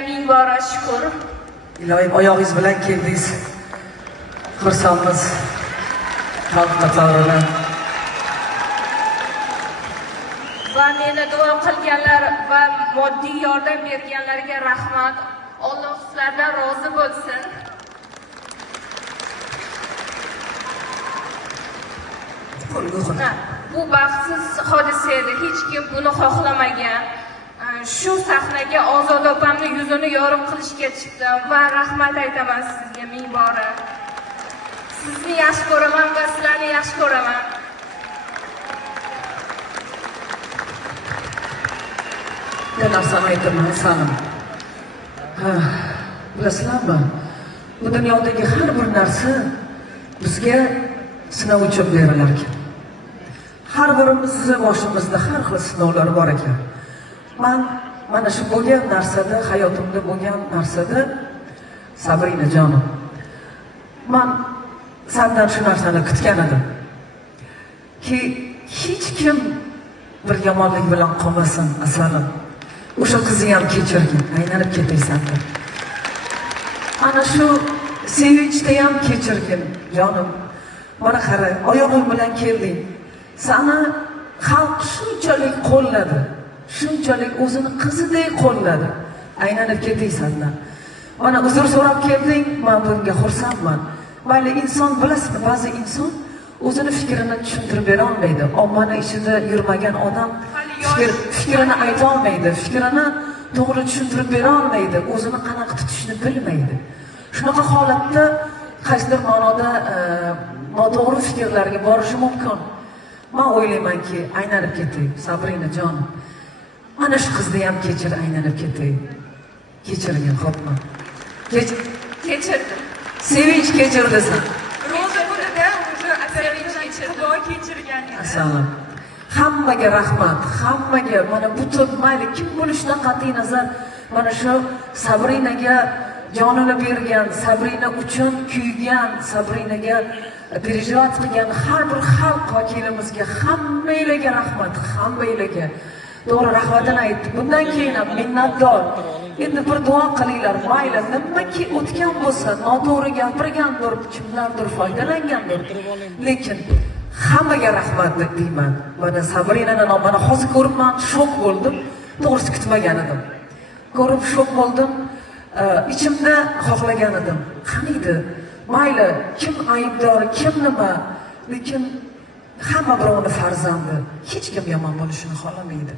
Sizga ming bora shukr. Iloyim, oyog'ingiz bilan keldingiz. Xursandmiz. Xalq qatoridan. Va meni duo qilganlar va moddiy yordam berganlarga rahmat. Alloh sizlardan rozi bo'lsin. Bu baxtsiz hodisa edi. Hech kim buni xohlamagan. Shu sahnaga Ozoda opamni yuzini yorug' qilishga chiqdim va rahmat aytaman sizga ming bora. Sizni yaxshi ko'raman va sizlarni yaxshi ko'raman. Bir narsani aytaman, Salim. Bilasizlarmi? Bu dunyodagi har bir narsa bizga sinov uchun berilar ekan. Har birimizni boshimizda har xil sinovlar bor ekan. Mana shu bo'lgan narsada, hayotimda bo'lgan narsada, Sabrina jonim, men sendan shu narsani kutgan edim. Ki hech kim bir yomonlik bilan qolmasin, asalim. O'sha qizni ham kechirgin, aylanib ketaysan. Ana shu sevinchda ham kechirgin, jonim. Mana qara, oyog'ing bilan kelding. Seni xalq shunchalik qo'lladi. Shunchalik o'zini qizidek qo'lladi. Aylanib ketaysan. Mana uzr so'rab kelding, men bunga xursandman. Mayli, inson bilasizmi, ba'zi inson o'zini fikrini tushuntirib bera olmaydi. Ommani ichida yurmagan odam fikrini ayta olmaydi, fikrini to'g'ri tushuntirib bera olmaydi, o'zini qanaqa tutishni bilmaydi. Shunaqa holatda qaysidir ma'noda noto'g'ri fikrlarga borishi mumkin. Men o'ylaymanki, aylanib ketay, Sabrina jonim. Mana shu qizni ham kechir, aylanib ketay. Kechirgin, xo'pmi? Kechirdim. Sevinch kechirdisan. Roza kunida o'sha asabiylik kechirgan. Assalom. Hammaga rahmat, hammaga, mana butun mayli kim bo'lishidan qat'iy nazar, mana shu Sabrinaga jonini bergan, Sabrina uchun kuygan, Sabrinaga переживать qilgan har bir xalq vakilimizga hammanglarga rahmat, hammanglarga. To'g'ri, rahmatini aytdi. Bundan keyin ham minnatdor. Endi bir duo qilinglar, mayli nimaki o'tgan bo'lsa, noto'g'ri gapirgandir, kimlardir foydalangandir. Lekin hammaga rahmat deyman. Mana Sabrinani nomini hozir ko'ribman, shok bo'ldim. To'g'risi kutmagan edim. Ko'rib shok bo'ldim. Ichimda xohlagan edim. Qaniydi? Mayli, kim aybdor, kim nima? Lekin hamma birovni farzandi. Hech kim yomon bo'lishini xohlamaydi.